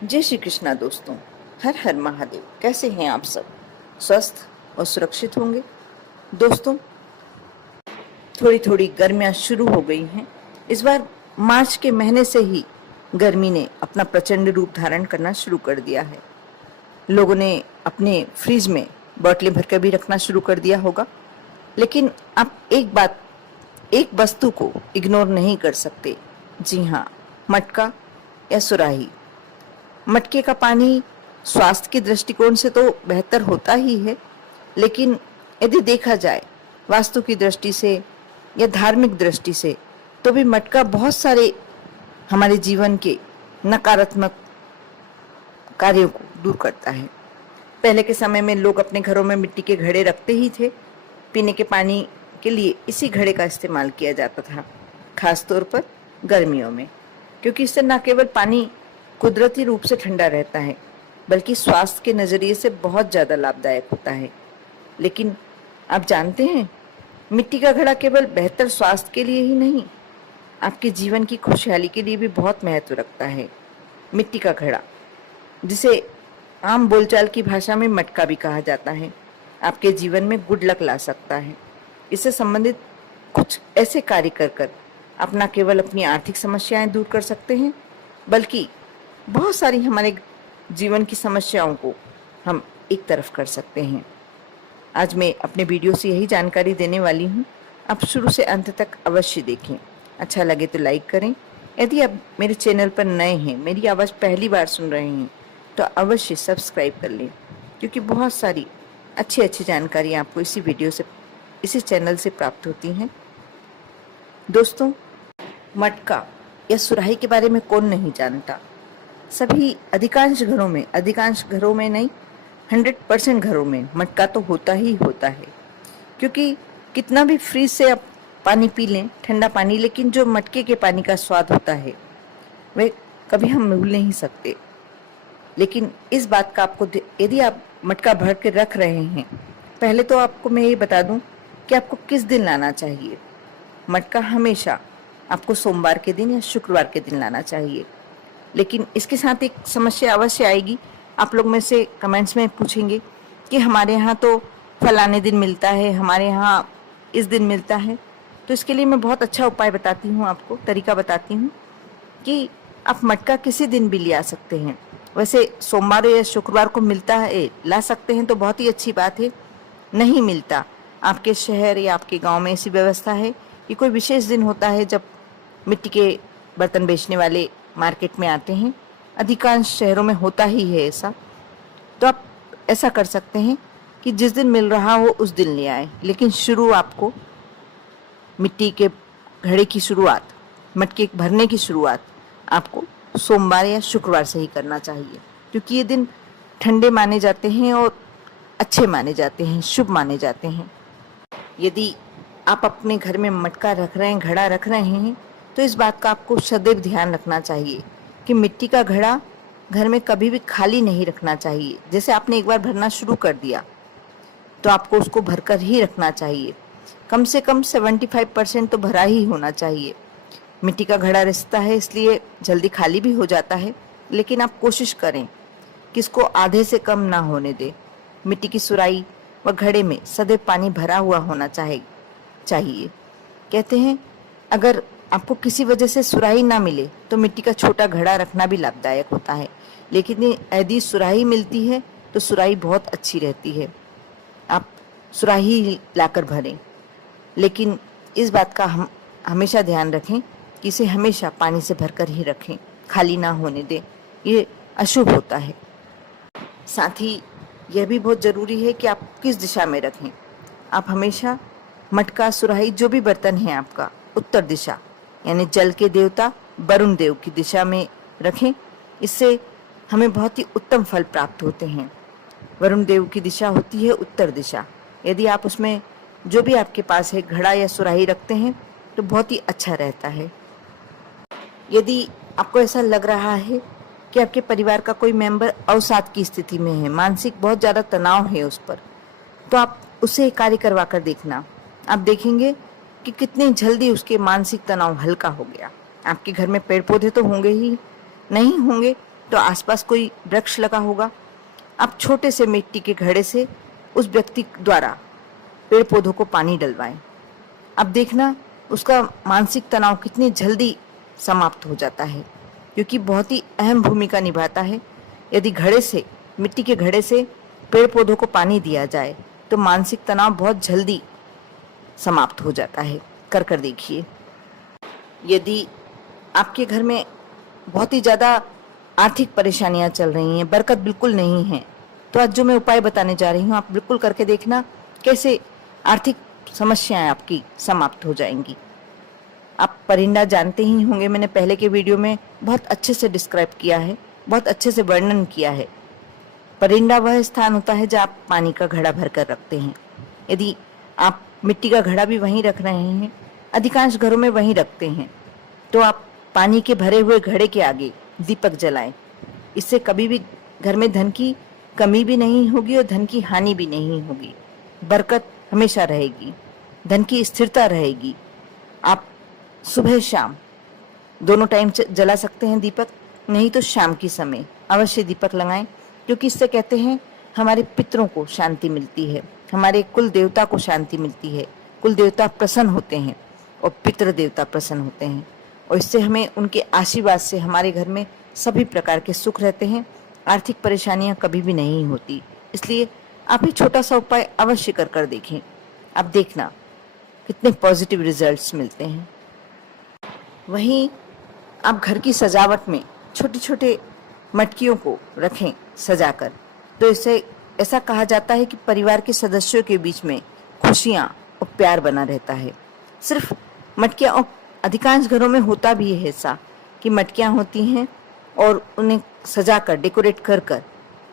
जय श्री कृष्णा दोस्तों। हर हर महादेव। कैसे हैं आप सब? स्वस्थ और सुरक्षित होंगे। दोस्तों, थोड़ी थोड़ी गर्मियां शुरू हो गई हैं। इस बार मार्च के महीने से ही गर्मी ने अपना प्रचंड रूप धारण करना शुरू कर दिया है। लोगों ने अपने फ्रिज में बोतलें भरकर भी रखना शुरू कर दिया होगा। लेकिन आप एक वस्तु को इग्नोर नहीं कर सकते। जी हाँ, मटका या सुराही। मटके का पानी स्वास्थ्य के दृष्टिकोण से तो बेहतर होता ही है, लेकिन यदि देखा जाए वास्तु की दृष्टि से या धार्मिक दृष्टि से, तो भी मटका बहुत सारे हमारे जीवन के नकारात्मक कार्यों को दूर करता है। पहले के समय में लोग अपने घरों में मिट्टी के घड़े रखते ही थे। पीने के पानी के लिए इसी घड़े का इस्तेमाल किया जाता था, खास तौर पर गर्मियों में, क्योंकि इससे न केवल पानी कुदरती रूप से ठंडा रहता है, बल्कि स्वास्थ्य के नज़रिए से बहुत ज़्यादा लाभदायक होता है। लेकिन आप जानते हैं, मिट्टी का घड़ा केवल बेहतर स्वास्थ्य के लिए ही नहीं, आपके जीवन की खुशहाली के लिए भी बहुत महत्व रखता है। मिट्टी का घड़ा, जिसे आम बोलचाल की भाषा में मटका भी कहा जाता है, आपके जीवन में गुड लक ला सकता है। इससे संबंधित कुछ ऐसे कार्य कर आप न केवल अपनी आर्थिक समस्याएं दूर कर सकते हैं, बल्कि बहुत सारी हमारे जीवन की समस्याओं को हम एक तरफ कर सकते हैं। आज मैं अपने वीडियो से यही जानकारी देने वाली हूँ। आप शुरू से अंत तक अवश्य देखें। अच्छा लगे तो लाइक करें। यदि आप मेरे चैनल पर नए हैं, मेरी आवाज़ पहली बार सुन रहे हैं, तो अवश्य सब्सक्राइब कर लें, क्योंकि बहुत सारी अच्छी जानकारी आपको इसी चैनल से प्राप्त होती हैं। दोस्तों, मटका या सुराही के बारे में कौन नहीं जानता। अधिकांश घरों में नहीं, 100% घरों में मटका तो होता ही होता है। क्योंकि कितना भी फ्रिज से आप पानी पी लें, ठंडा पानी, लेकिन जो मटके के पानी का स्वाद होता है वह कभी हम भूल नहीं सकते। लेकिन इस बात का यदि आप मटका भर के रख रहे हैं, पहले तो आपको मैं ये बता दूं कि आपको किस दिन लाना चाहिए। मटका हमेशा आपको सोमवार के दिन या शुक्रवार के दिन लाना चाहिए। लेकिन इसके साथ एक समस्या अवश्य आएगी। आप लोग में से कमेंट्स में पूछेंगे कि हमारे यहाँ तो फलाने दिन मिलता है, हमारे यहाँ इस दिन मिलता है। तो इसके लिए मैं बहुत अच्छा उपाय बताती हूँ, आपको तरीका बताती हूँ कि आप मटका किसी दिन भी ले आ सकते हैं। वैसे सोमवार या शुक्रवार को मिलता है, ला सकते हैं तो बहुत ही अच्छी बात है। नहीं मिलता, आपके शहर या आपके गांव में ऐसी व्यवस्था है कि कोई विशेष दिन होता है जब मिट्टी के बर्तन बेचने वाले मार्केट में आते हैं, अधिकांश शहरों में होता ही है ऐसा। तो आप ऐसा कर सकते हैं कि जिस दिन मिल रहा हो उस दिन ले आए। लेकिन शुरू आपको मिट्टी के घड़े की शुरुआत, मटके भरने की शुरुआत आपको सोमवार या शुक्रवार से ही करना चाहिए, क्योंकि ये दिन ठंडे माने जाते हैं और अच्छे माने जाते हैं, शुभ माने जाते हैं। यदि आप अपने घर में मटका रख रहे हैं, घड़ा रख रहे हैं, तो इस बात का आपको सदैव ध्यान रखना चाहिए कि मिट्टी का घड़ा घर में कभी भी खाली नहीं रखना चाहिए। जैसे आपने एक बार भरना शुरू कर दिया तो आपको उसको भरकर ही रखना चाहिए। कम से कम 75% तो भरा ही होना चाहिए। मिट्टी का घड़ा रिसता है, इसलिए जल्दी खाली भी हो जाता है, लेकिन आप कोशिश करें कि इसको आधे से कम ना होने दें। मिट्टी की सुराही व घड़े में सदैव पानी भरा हुआ होना चाहिए। कहते हैं, अगर आपको किसी वजह से सुराही ना मिले तो मिट्टी का छोटा घड़ा रखना भी लाभदायक होता है। लेकिन यदि सुराही मिलती है तो सुराही बहुत अच्छी रहती है, आप सुराही लाकर भरें। लेकिन इस बात का हम हमेशा ध्यान रखें कि इसे हमेशा पानी से भरकर ही रखें, खाली ना होने दें, ये अशुभ होता है। साथ ही यह भी बहुत ज़रूरी है कि आप किस दिशा में रखें। आप हमेशा मटका, सुराही, जो भी बर्तन है आपका, उत्तर दिशा यानी जल के देवता वरुण देव की दिशा में रखें। इससे हमें बहुत ही उत्तम फल प्राप्त होते हैं। वरुण देव की दिशा होती है उत्तर दिशा। यदि आप उसमें जो भी आपके पास है घड़ा या सुराही रखते हैं तो बहुत ही अच्छा रहता है। यदि आपको ऐसा लग रहा है कि आपके परिवार का कोई मेंबर अवसाद की स्थिति में है, मानसिक बहुत ज़्यादा तनाव है उस पर, तो आप उसे कार्य करवा कर देखना। आप देखेंगे कि कितनी जल्दी उसके मानसिक तनाव हल्का हो गया। आपके घर में पेड़ पौधे तो होंगे ही, नहीं होंगे तो आसपास कोई वृक्ष लगा होगा। आप छोटे से मिट्टी के घड़े से उस व्यक्ति द्वारा पेड़ पौधों को पानी डलवाएं। अब देखना उसका मानसिक तनाव कितनी जल्दी समाप्त हो जाता है, क्योंकि बहुत ही अहम भूमिका निभाता है। यदि घड़े से, मिट्टी के घड़े से पेड़ पौधों को पानी दिया जाए तो मानसिक तनाव बहुत जल्दी समाप्त हो जाता है। कर देखिए। यदि आपके घर में बहुत ही ज़्यादा आर्थिक परेशानियां चल रही हैं, बरकत बिल्कुल नहीं है, तो आज जो मैं उपाय बताने जा रही हूँ आप बिल्कुल करके देखना, कैसे आर्थिक समस्याएं आपकी समाप्त हो जाएंगी। आप परिंदा जानते ही होंगे, मैंने पहले के वीडियो में बहुत अच्छे से डिस्क्राइब किया है, बहुत अच्छे से वर्णन किया है। परिंदा वह स्थान होता है जहाँ आप पानी का घड़ा भर कर रखते हैं। यदि आप मिट्टी का घड़ा भी वहीं रख रहे हैं, अधिकांश घरों में वहीं रखते हैं, तो आप पानी के भरे हुए घड़े के आगे दीपक जलाएं। इससे कभी भी घर में धन की कमी भी नहीं होगी और धन की हानि भी नहीं होगी। बरकत हमेशा रहेगी, धन की स्थिरता रहेगी। आप सुबह शाम दोनों टाइम जला सकते हैं दीपक, नहीं तो शाम के समय अवश्य दीपक लगाएं, क्योंकि इससे कहते हैं हमारे पितरों को शांति मिलती है, हमारे कुल देवता को शांति मिलती है। कुल देवता प्रसन्न होते हैं और पितृ देवता प्रसन्न होते हैं, और इससे हमें उनके आशीर्वाद से हमारे घर में सभी प्रकार के सुख रहते हैं, आर्थिक परेशानियां कभी भी नहीं होती। इसलिए आप ये छोटा सा उपाय अवश्य कर देखें। आप देखना कितने पॉजिटिव रिजल्ट्स मिलते हैं। वहीं आप घर की सजावट में छोटे छोटे मटकियों को रखें सजाकर, तो इससे ऐसा कहा जाता है कि परिवार के सदस्यों के बीच में खुशियां और प्यार बना रहता है। सिर्फ मटकियां, और अधिकांश घरों में होता भी है ऐसा कि मटकियां होती हैं और उन्हें सजाकर, डेकोरेट कर कर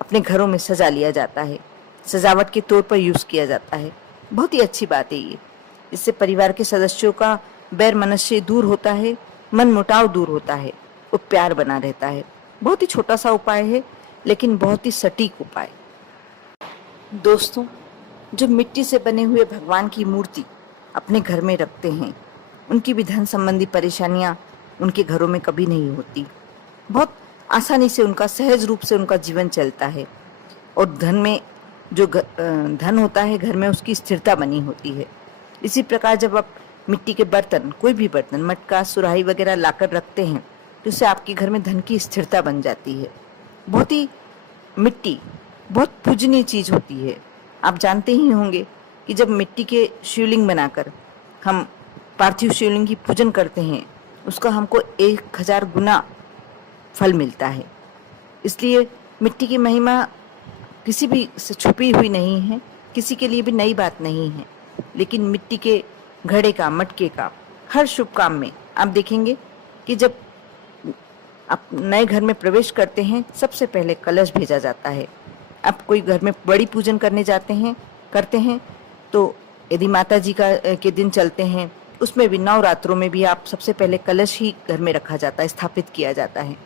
अपने घरों में सजा लिया जाता है, सजावट के तौर पर यूज़ किया जाता है। बहुत ही अच्छी बात है ये। इससे परिवार के सदस्यों का बैर मनस्य दूर होता है, मन मुटाव दूर होता है और प्यार बना रहता है। बहुत ही छोटा सा उपाय है, लेकिन बहुत ही सटीक उपाय। दोस्तों, जो मिट्टी से बने हुए भगवान की मूर्ति अपने घर में रखते हैं, उनकी भी धन संबंधी परेशानियां उनके घरों में कभी नहीं होती। बहुत आसानी से उनका, सहज रूप से उनका जीवन चलता है, और धन में जो धन होता है घर में, उसकी स्थिरता बनी होती है। इसी प्रकार जब आप मिट्टी के बर्तन, कोई भी बर्तन, मटका, सुराही वगैरह लाकर रखते हैं, तो उससे आपके घर में धन की स्थिरता बन जाती है। बहुत ही मिट्टी बहुत पूजनीय चीज होती है। आप जानते ही होंगे कि जब मिट्टी के शिवलिंग बनाकर हम पार्थिव शिवलिंग की पूजन करते हैं, उसका हमको 1000 गुना फल मिलता है। इसलिए मिट्टी की महिमा किसी भी से छुपी हुई नहीं है, किसी के लिए भी नई बात नहीं है। लेकिन मिट्टी के घड़े का, मटके का हर शुभ काम में आप देखेंगे कि जब आप नए घर में प्रवेश करते हैं, सबसे पहले कलश भेजा जाता है। आप कोई घर में बड़ी पूजन करने करते हैं, तो यदि माता जी के दिन चलते हैं, उसमें भी नवरात्रों में भी आप सबसे पहले कलश ही घर में रखा जाता है, स्थापित किया जाता है।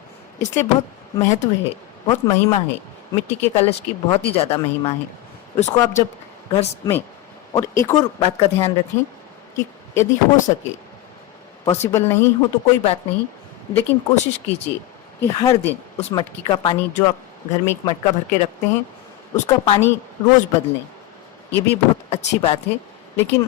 इसलिए बहुत महत्व है, बहुत महिमा है। मिट्टी के कलश की बहुत ही ज़्यादा महिमा है। उसको आप जब घर में, और एक और बात का ध्यान रखें कि यदि हो सके, पॉसिबल नहीं हो तो कोई बात नहीं, लेकिन कोशिश कीजिए कि हर दिन उस मटकी का पानी, जो आप घर में एक मटका भर के रखते हैं, उसका पानी रोज़ बदलें। ये भी बहुत अच्छी बात है। लेकिन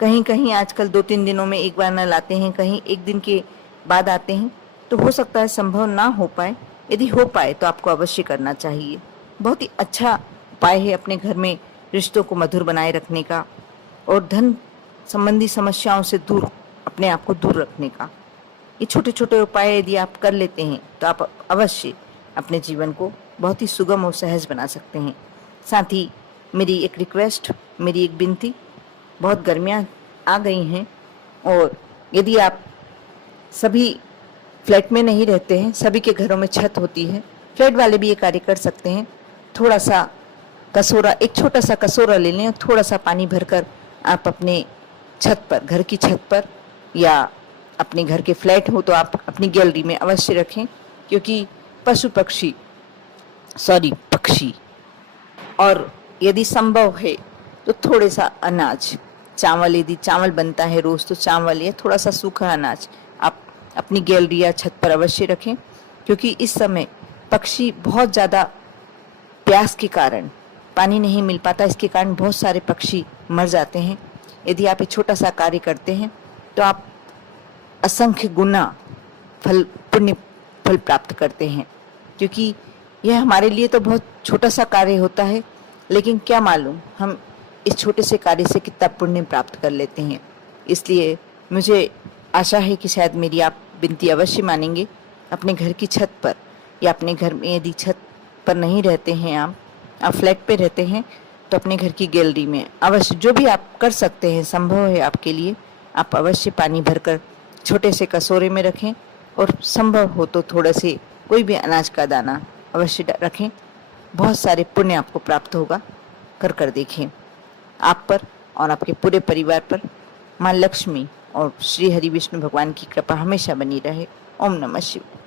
कहीं कहीं आजकल 2-3 दिनों में एक बार नल आते हैं, कहीं एक दिन के बाद आते हैं, तो हो सकता है संभव ना हो पाए। यदि हो पाए तो आपको अवश्य करना चाहिए। बहुत ही अच्छा उपाय है अपने घर में रिश्तों को मधुर बनाए रखने का, और धन संबंधी समस्याओं से दूर, अपने आप को दूर रखने का। ये छोटे छोटे उपाय यदि आप कर लेते हैं तो आप अवश्य अपने जीवन को बहुत ही सुगम और सहज बना सकते हैं। साथ ही मेरी एक रिक्वेस्ट, मेरी एक विनती, बहुत गर्मियाँ आ गई हैं, और यदि आप सभी फ्लैट में नहीं रहते हैं, सभी के घरों में छत होती है, फ्लैट वाले भी ये कार्य कर सकते हैं। थोड़ा सा कसूरा, एक छोटा सा कसूरा ले लें और थोड़ा सा पानी भरकर आप अपने छत पर, घर की छत पर, या अपने घर के फ्लैट हो तो आप अपनी गैलरी में अवश्य रखें, क्योंकि पक्षी, और यदि संभव है तो थोड़े सा अनाज, चावल, यदि चावल बनता है रोज तो चावल या थोड़ा सा सूखा अनाज आप अपनी गैलरी या छत पर अवश्य रखें, क्योंकि इस समय पक्षी बहुत ज़्यादा प्यास के कारण, पानी नहीं मिल पाता, इसके कारण बहुत सारे पक्षी मर जाते हैं। यदि आप एक छोटा सा कार्य करते हैं तो आप असंख्य गुना पुण्य फल प्राप्त करते हैं, क्योंकि यह हमारे लिए तो बहुत छोटा सा कार्य होता है, लेकिन क्या मालूम हम इस छोटे से कार्य से कितना पुण्य प्राप्त कर लेते हैं। इसलिए मुझे आशा है कि शायद मेरी आप विनती अवश्य मानेंगे। अपने घर की छत पर या अपने घर में, यदि छत पर नहीं रहते हैं आप फ्लैट पे रहते हैं, तो अपने घर की गैलरी में अवश्य जो भी आप कर सकते हैं, संभव है आपके लिए, आप अवश्य पानी भरकर छोटे से कटोरे में रखें और संभव हो तो थोड़ा से कोई भी अनाज का दाना अवश्य रखें। बहुत सारे पुण्य आपको प्राप्त होगा। कर देखें। आप पर और आपके पूरे परिवार पर माँ लक्ष्मी और श्री हरि विष्णु भगवान की कृपा हमेशा बनी रहे। ओम नमः शिवाय।